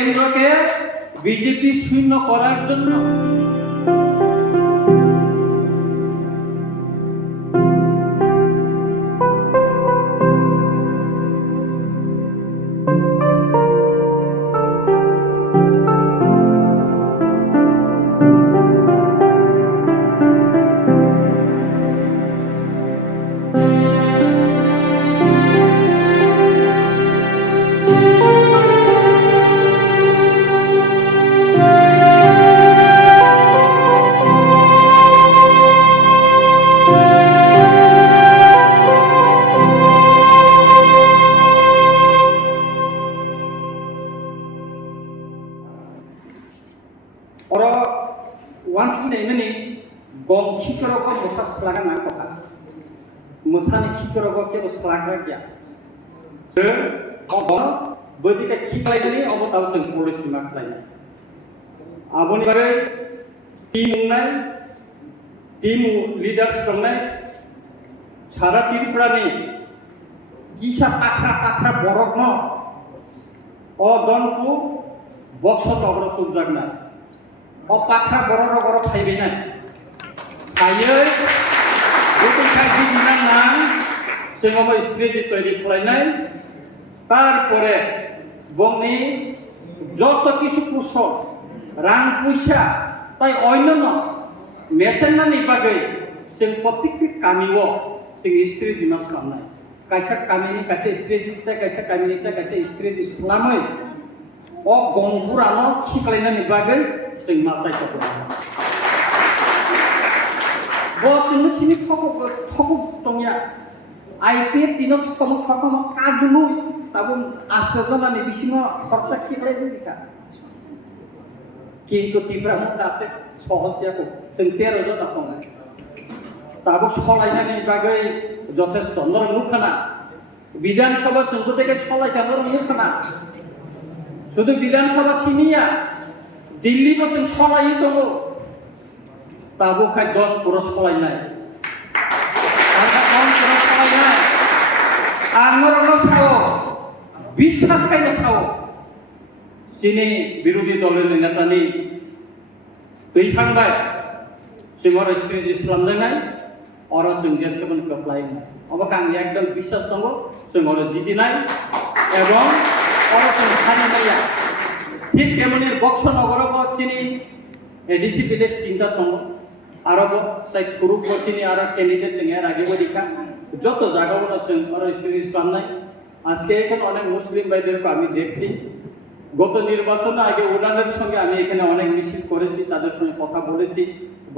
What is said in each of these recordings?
কেন্দ্রকে বিজেপি শূন্য করার জন্য ini gong kikorogo musa selaga na kota musa ni kikorogo ke selaga kya se obo bodi ka kiklai ni obo tahu seng polisi maklai aboni bagai tim leaders tongnai sara Tipra ni kisah takra borok no o donku boxo togro tujagna o pakha boro phaibe na phaiye gote khai dinan na semobo stage তৈরি khlainai tarpore bongni joto kisu kusol rang puisa tai oinono mechenna ni bagai sing protikti kamiwo sing istri dimas kamnai kaisa kamini kaisa istri te kaisa kamini te kaisa istri islamai o gongpurano khiklaina ni bagai sing macai ko bo sing sini thoko tongya IPF tino thoko kadulu tabun asgona ni bisingo khorcha khiklai dika কিন্তু Tipra Motha আছে সহজিয়াকো sing 13 জন আপন তাবো সলাইনানি বাগৈ যথেষ্ট নর মুখনা বিধানসভা সংঘ থেকে সলাইতা নর মুখনা শুধু বিধানসভা সিনিয়া দিল্লি বছর সলাই তো তাবো খাই দল পুরো সলাই নাই আন্দোলন সাও বিশ্বাস খাইলে সাও চিনি বিরোধী দলের নেতানি दैखांबाय जोंर स्टेज इस्लाम जानाय और जों जेसके बन कप्लाय अबक आं एकदम বিশ্বাস दङ जोंर जिदिनाय एवं और जों सानिया ठीक एमनि बक्स नगरब चिनि एडिसि विलेज तीनटा दङ आरो ताइ ग्रुप चिनि आरो कैंडिडेट जों आगे बदिका যত জায়গাগুলো जों और स्टेज इस्लाम নাই আজকে এখানে অনেক মুসলিম ভাইদেরকে আমি দেখছি গত নির্বাচনে আগে উড়ানের সঙ্গে আমি এখানে অনেক মিছিল করেছি তাদের সঙ্গে কথা বলেছি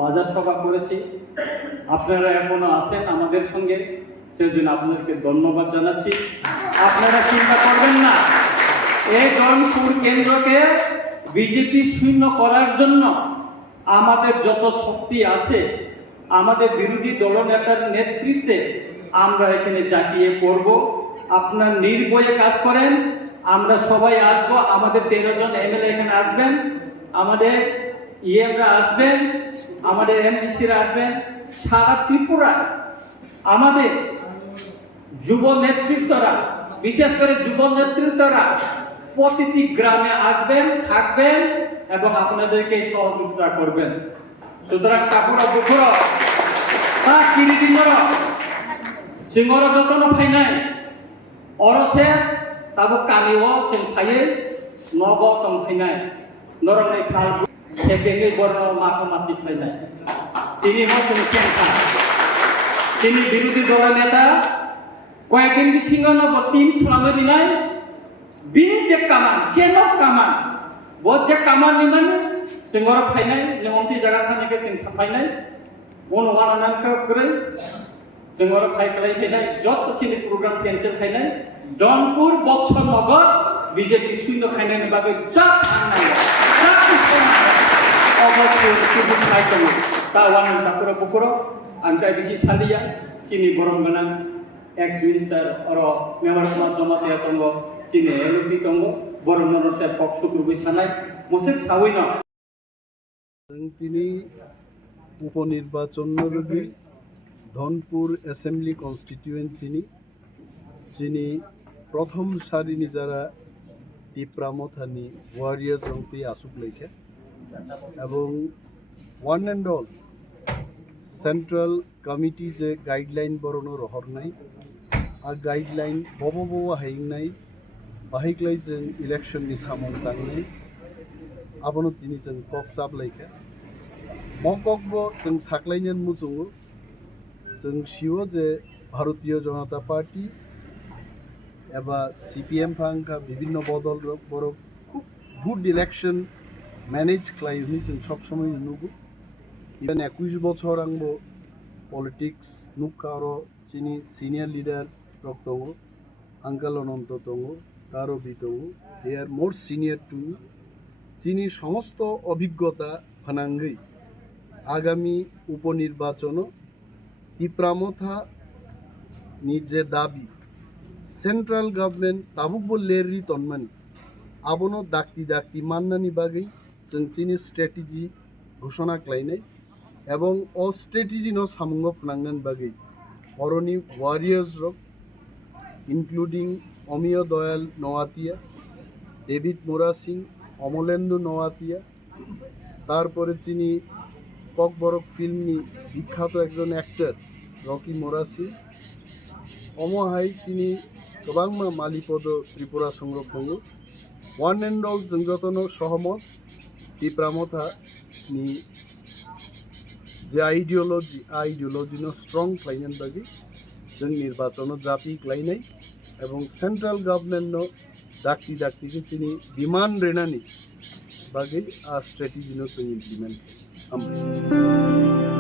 বাজার সভা করেছি আপনারা এখনো আছেন আমাদের সঙ্গে সেজন্য আপনাদেরকে ধন্যবাদ জানাচ্ছি আপনারা চিন্তা করবেন না এই জনপুর কেন্দ্রকে বিজেপি শূন্য করার জন্য আমাদের যত শক্তি আছে আমাদের বিরোধী দলনেতার নেতৃত্বে আমরা এখানে জাকিয়ে পড়ব আপনারা নির্ভয়ে কাজ করেন আমরা সবাই আসবো আমাদের 13 জন এমএলএ এখানে আসবেন আমাদের ইএমরা আসবেন আমাদের এমডিসিরা আসবেন সারা ত্রিপুরা আমাদের যুব নেতৃত্বরা বিশেষ করে যুব নেতৃত্বরা প্রতিটি গ্রামে আসবেন থাকবেন এবং আপনাদেরকে সহযোগিতা করবেন সুতরাং কাপুরা বুকুরা তা কিরিদিনর সিংহর যতন ফাইনাই অরসে তাবো কামিও जों फायो नब तम फैनाय नरनाय साल सेकेंडै बर्न माथामाति फैनाय তিনি হচ্ছেন কেনকা তিনি বিরোধী দলের নেতা কয়েকদিন বিসিঙ্গন টিম সামনে দিনাই বিনি যে কামান চেনক কামান ব যে কামান নিমান जोंर फाइनाय लेमन्ति जागा थानायके जों फाइनाय बनवाना नानखौ करे जोंर फाइखलाय फैनाय जत चिनि प्रग्राम कैंसिल फैनाय डनपुर बक्स नगर बीजेपी शून्य खाने बागै जात अवश्य सुबुं खायदों तावान तापुरा पुकुरो आंटाय बिसि सालिया चिनि बरम गना एक्स मिनिस्टार और मेम्बर जमाते दङ चिनि एलपि दङ बरम नरते पक्ष ग्रुपै सानाय मोसे सावैना তিনি উপনির্বাচনরবি ধনপুর অ্যাসেম্বলি কনস্টিটিউয়েন্সিনি যিনি প্রথম সারিনি যারা Tipra Motha ni warriors jongti asuk leikhe এবং one and all central committee je guideline borono rohor nai a guideline bobo haing nai bahiklai jeng election ni samong tangnai abono tini jeng kok chap leikhe mokokbo jeng saklainen mujungo jeng siwo je ভারতীয় জনতা party এবা CPM ফাংকা বিভিন্ন বদল বড় খুব good election manage খাই হুই जों সবসময় নুগু even 21 বছর আংবো পলিটিক্স নুকারো চিনি সিনিয়র লিডার রক দङ আঙ্কাল অনন্ত দङ তারও বি দङ দে আর মোর সিনিয়র টু চিনি সমস্ত অভিজ্ঞতা ফানাঙ্গই আগামী উপনির্বাচন টিপ্রা মথা নিজে দাবি সেন্ট্রাল গভর্নমেন্ট তাবুক লেরি তন্মানি আবনো দাক্তি মান্নানি বাগৈ जों চিনি স্ট্র্যাটেজি ঘোষণা খাইনাই এবং অ স্ট্র্যাটেজি ন সামঙ্গ ফুনাঙ্গন বাগৈ অরনি ওয়ারিয়ার্স রক ইনক্লুডিং অমিয় দয়াল নওয়াতিয়া ডেভিড মোরা সিং অমলেন্দু নওয়াতিয়া তারপরে চিনি ককবরক ফিল্মনি বিখ্যাত একজন অ্যাক্টর রকি মোরা সিং অমহাই চিনি গোबां मालिपद त्रिपुरा संरक्षण वन एंड ऑल जों जतनो सहमत टिप्रा मथा नि जे आइडियोलॉजी नो स्ट्रंग खालायनायनि बागै जों निर्वाचन जाति खालायनाय एवं सेंट्रल गवर्नमेंट नो दाक्ति के चिनि डिमांड रेनानि बागै आ स्ट्रेटेजी नो जों इमप्लिमेंट खालामो।